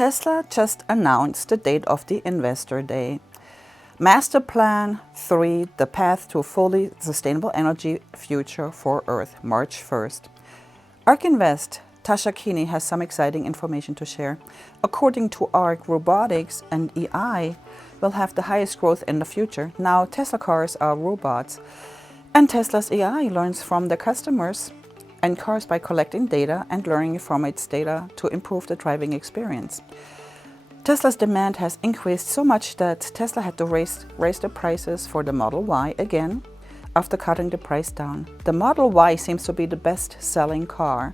Tesla just announced the date of the Investor Day. Master Plan 3, the path to a fully sustainable energy future for Earth, March 1st. ARK Invest, Tasha Keeney has some exciting information to share. According to ARK, robotics and AI will have the highest growth in the future. Now, Tesla cars are robots, and Tesla's AI learns from their customers and cars by collecting data and learning from its data to improve the driving experience. Tesla's demand has increased so much that Tesla had to raise the prices for the Model Y again after cutting the price down. The Model Y seems to be the best-selling car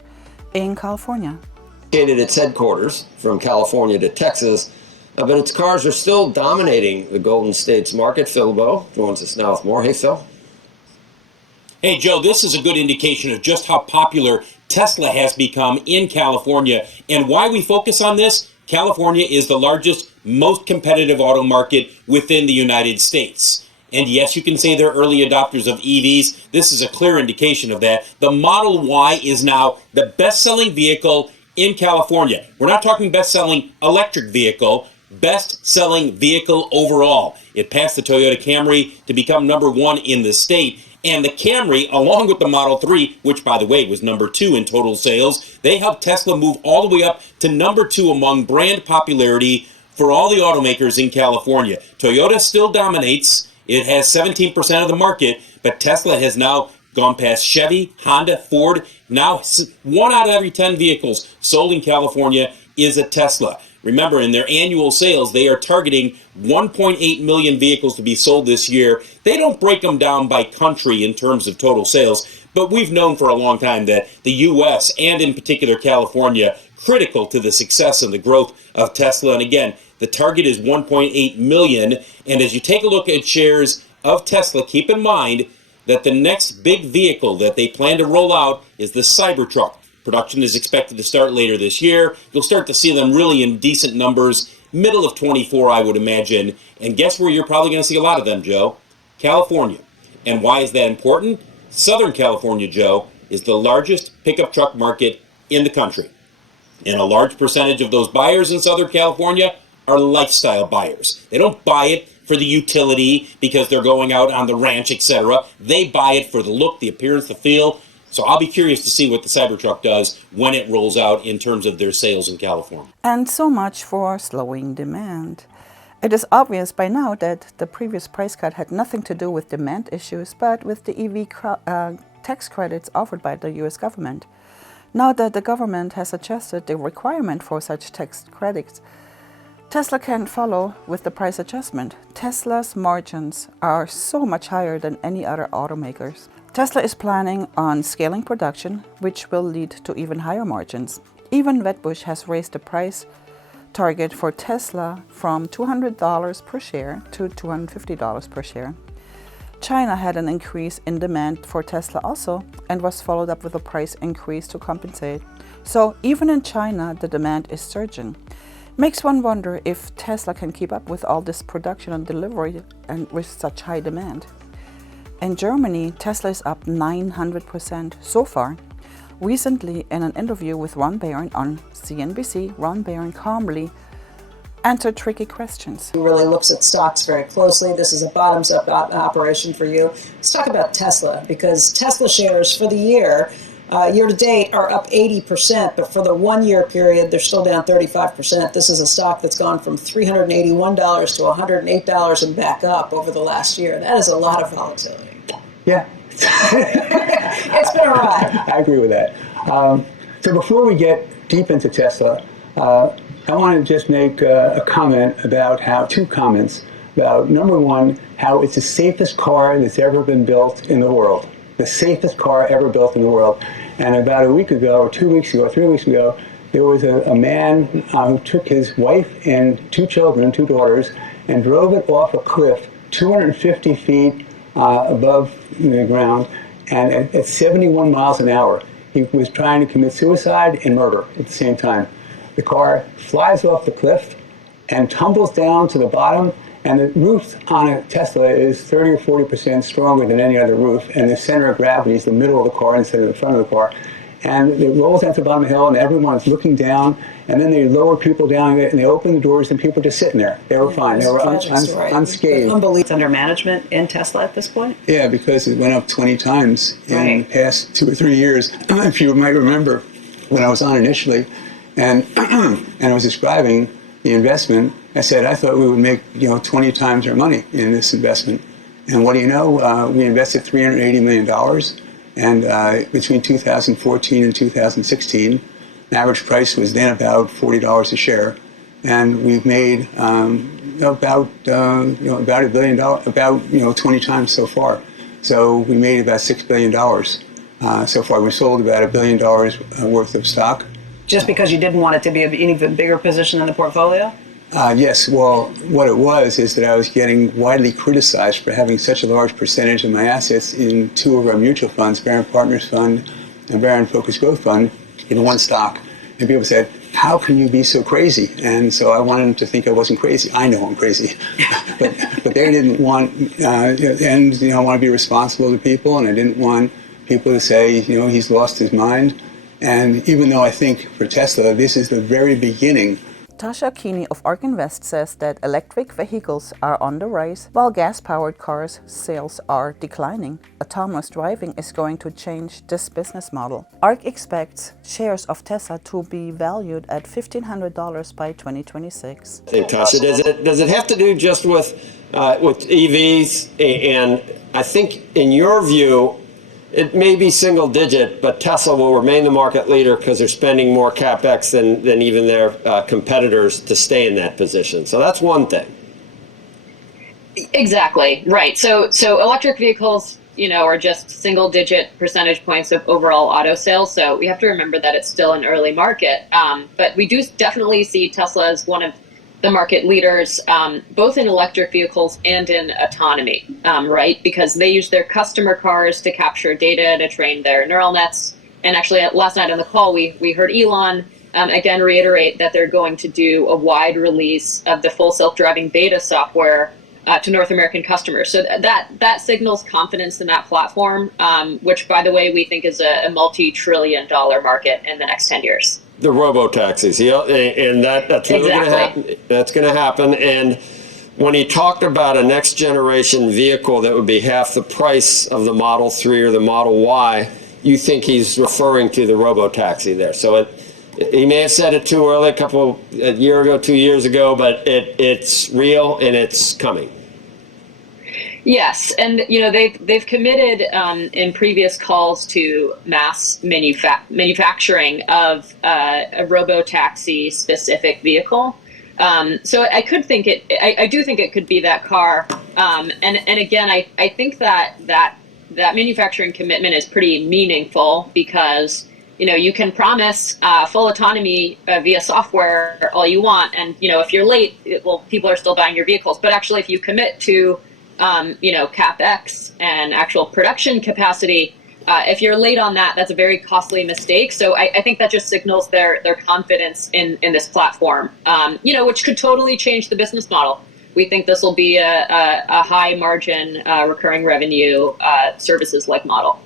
in California. Located its headquarters from California to Texas, but its cars are still dominating the Golden State's market. Phil Bowe joins us now with more. Hey, Phil. Hey, Joe, this is a good indication of just how popular Tesla has become in California. And why we focus on this? California is the largest, most competitive auto market within the United States. And yes, you can say they're early adopters of EVs. This is a clear indication of that. The Model Y is now the best-selling vehicle in California. We're not talking best-selling electric vehicle, best-selling vehicle overall. It passed the Toyota Camry to become number one in the state. And the Camry, along with the Model 3, which, by the way, was number 2 in total sales, they helped Tesla move all the way up to number 2 among brand popularity for all the automakers in California. Toyota still dominates. It has 17% of the market, but Tesla has now gone past Chevy, Honda, Ford. Now, 1 out of every 10 vehicles sold in California is a Tesla. Remember, in their annual sales, they are targeting 1.8 million vehicles to be sold this year. They don't break them down by country in terms of total sales, but we've known for a long time that the U.S. and in particular California, critical to the success and the growth of Tesla. And again, the target is 1.8 million. And as you take a look at shares of Tesla, keep in mind that the next big vehicle that they plan to roll out is the Cybertruck. Production is expected to start later this year. You'll start to see them really in decent numbers, middle of 24, I would imagine. And guess where you're probably going to see a lot of them, Joe? California. And why is that important? Southern California, Joe, is the largest pickup truck market in the country. And a large percentage of those buyers in Southern California are lifestyle buyers. They don't buy it for the utility because they're going out on the ranch, etc. They buy it for the look, the appearance, the feel. So I'll be curious to see what the Cybertruck does when it rolls out in terms of their sales in California. And so much for slowing demand. It is obvious by now that the previous price cut had nothing to do with demand issues, but with the EV tax credits offered by the US government. Now that the government has adjusted the requirement for such tax credits, Tesla can follow with the price adjustment. Tesla's margins are so much higher than any other automakers. Tesla is planning on scaling production, which will lead to even higher margins. Even Wedbush has raised the price target for Tesla from $200 per share to $250 per share. China had an increase in demand for Tesla also, and was followed up with a price increase to compensate. So even in China, the demand is surging. Makes one wonder if Tesla can keep up with all this production and delivery and with such high demand. In Germany, Tesla is up 900% so far. Recently, in an interview with Ron Barron on CNBC, Ron Barron calmly answered tricky questions. He really looks at stocks very closely. This is a bottoms-up operation for you. Let's talk about Tesla, because Tesla shares for the year to date are up 80%, but for the 1 year period, they're still down 35%. This is a stock that's gone from $381 to $108 and back up over the last year. That is a lot of volatility. Yeah. It's been a ride. I agree with that. So before we get deep into Tesla, I want to just make a comment about two comments about, number one, how it's the safest car that's ever been built in the world. The safest car ever built in the world. And about a week ago, or 2 weeks ago, 3 weeks ago, there was a man who took his wife and 2 children, 2 daughters, and drove it off a cliff 250 feet above the ground, and at 71 miles an hour. He was trying to commit suicide and murder at the same time. The car flies off the cliff and tumbles down to the bottom, and the roof on a Tesla is 30 or 40% stronger than any other roof, and the center of gravity is the middle of the car instead of the front of the car. and it rolls out the bottom of the hill, and everyone's looking down, and then they lower people down, and they open the doors, and people just sitting there. They were fine. They were unscathed. Unbelievable. Under management in Tesla at this point? Yeah, because it went up 20 times in the past 2 or 3 years. If you might remember, when I was on initially, and I was describing the investment, I said I thought we would make 20 times our money in this investment. And what do you know? We invested $380 million, and between 2014 and 2016, the average price was then about $40 a share, and we've made about $1 billion, about 20 times so far. So we made about $6 billion so far. We sold about $1 billion worth of stock. Just because you didn't want it to be an even bigger position in the portfolio? Yes, well, what it was is that I was getting widely criticized for having such a large percentage of my assets in 2 of our mutual funds, Barron Partners Fund and Barron Focused Growth Fund, in one stock. And people said, how can you be so crazy? And so I wanted them to think I wasn't crazy. I know I'm crazy. but they didn't want, I want to be responsible to people, and I didn't want people to say, he's lost his mind. And even though I think for Tesla, this is the very beginning. Claudia Aquino of ARK Invest says that electric vehicles are on the rise, while gas-powered cars sales are declining. Autonomous driving is going to change this business model. ARK expects shares of Tesla to be valued at $1,500 by 2026. I think, Tasha, does it have to do just with EVs? And I think, in your view, it may be single digit, but Tesla will remain the market leader because they're spending more CapEx than even their competitors to stay in that position. So that's one thing. Exactly, right. So electric vehicles, are just single digit percentage points of overall auto sales. So we have to remember that it's still an early market. But we do definitely see Tesla as one of the market leaders, both in electric vehicles and in autonomy, right? Because they use their customer cars to capture data to train their neural nets. And actually, last night on the call, we heard Elon again reiterate that they're going to do a wide release of the full self-driving beta software to North American customers. So that signals confidence in that platform, which, by the way, we think is a multi-trillion-dollar market in the next 10 years. The robo taxis, and that's really going to happen. That's going to happen. And when he talked about a next generation vehicle that would be half the price of the Model 3 or the Model Y, you think he's referring to the robo taxi there. So he may have said it too early, a year ago, 2 years ago, but it's real and it's coming. Yes, and they've committed in previous calls to mass manufacturing of a robo-taxi specific vehicle. So I do think it could be that car. And again, I think that manufacturing commitment is pretty meaningful because you can promise full autonomy via software all you want, and if you're late, people are still buying your vehicles. But actually, if you commit to CapEx and actual production capacity, if you're late on that, that's a very costly mistake. So I think that just signals their confidence in this platform, which could totally change the business model. We think this will be a high margin recurring revenue services-like model.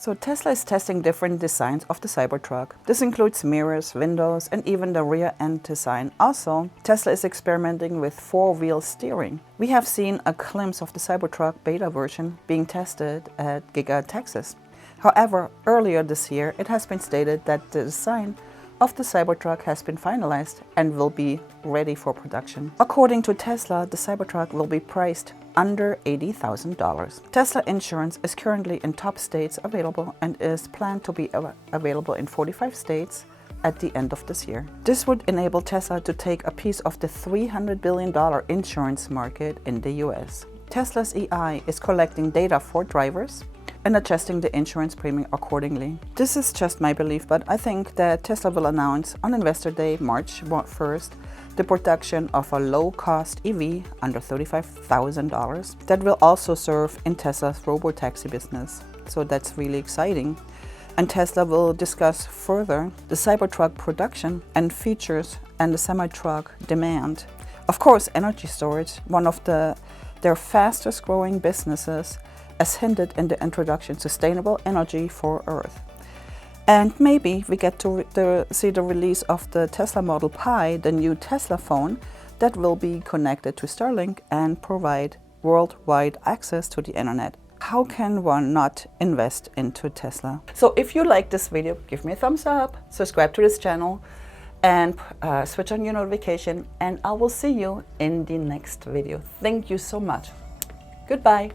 So Tesla is testing different designs of the Cybertruck. This includes mirrors, windows, and even the rear end design. Also, Tesla is experimenting with 4-wheel steering. We have seen a glimpse of the Cybertruck beta version being tested at Giga Texas. However, earlier this year, it has been stated that the design of the Cybertruck has been finalized and will be ready for production. According to Tesla, the Cybertruck will be priced under $80,000. Tesla insurance is currently in top states available and is planned to be available in 45 states at the end of this year. This would enable Tesla to take a piece of the $300 billion insurance market in the US. Tesla's AI is collecting data for drivers and adjusting the insurance premium accordingly. This is just my belief, but I think that Tesla will announce on Investor Day, March 1st, the production of a low-cost EV under $35,000 that will also serve in Tesla's robo-taxi business. So that's really exciting. And Tesla will discuss further the Cybertruck production and features and the semi-truck demand. Of course, energy storage, one of their fastest growing businesses, as hinted in the introduction, sustainable energy for Earth. And maybe we get to see the release of the Tesla Model Pi, the new Tesla phone, that will be connected to Starlink and provide worldwide access to the internet. How can one not invest into Tesla? So if you like this video, give me a thumbs up, subscribe to this channel, and switch on your notification, and I will see you in the next video. Thank you so much. Goodbye.